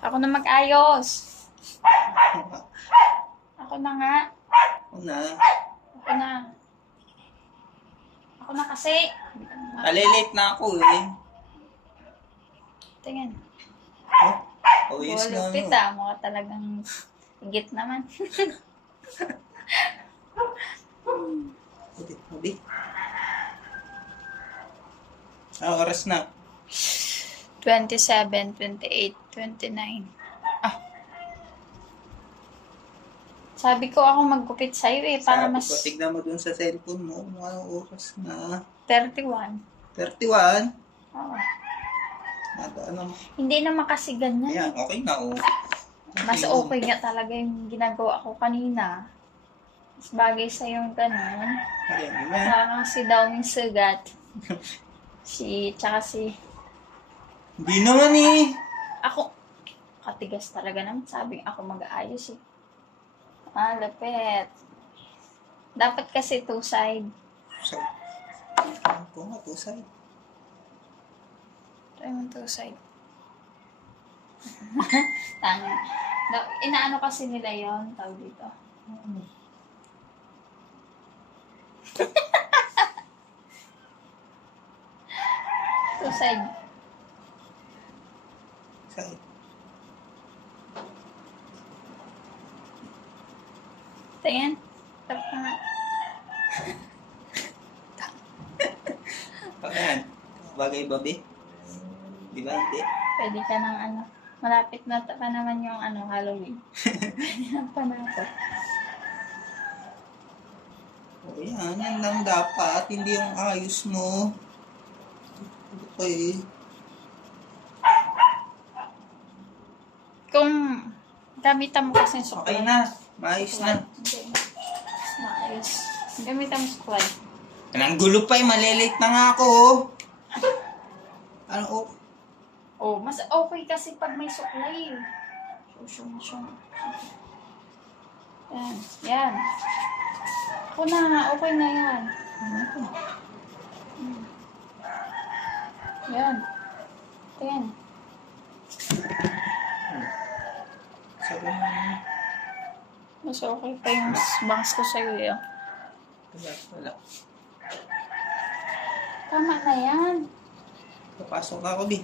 Ako na mag-ayos. Ako na nga. Ako na. Ako na. Ako na kasi. Alilate na ako eh. Tingin. Oh, yes na. Bulupit ah. Mukha talagang higit naman. Hudi. Oras na. 27, 28, 29. Ah. Sabi ko ako magkupit sa'yo eh. Para Sabi mas... ko, tignan mo dun sa cellphone mo kung anong oras na. 31. 31? Oo. Ano? Hindi naman kasi ganyan. Ayan, okay na oh. Mas okay nga talaga yung ginagawa ko kanina. Mas bagay sa yung ganun. Ayan. Parang si Dawing Sugat. Tsaka si... Hindi naman eh. Ako, katigas talaga naman. Sabi ako mag-aayos eh. Ah, lapit. Dapat kasi two side. Side. Ano po nga, two side. Try mo two side. Tanga. Inaano kasi nila yon tawag dito. Two side. Side. Tingin. Tap ka nga. Ayan. Bagay babi. Di ba? Hindi. Pwede ka ng ano. Malapit na pa naman yung ano, Halloween. Pwede nang panakot. O yan. Yan lang dapat. Hindi yung ayos mo. Okay. Kung gamitan mo kasi yung Okay suklay. na. Maayos na. Hindi. Maayos. Gamitan mo suklay. Anong gulo pa eh. Malilate na nga ako oh. Ano oh? Oh, mas okay kasi pag may suklay. Shum. Yan. Yan. Ako na. Okay na yan. Yan. Yan. Sabi mo. Mas okay pa yung bangs ko sa'yo eh. Wala. Tama na yan. Papasok na ako di.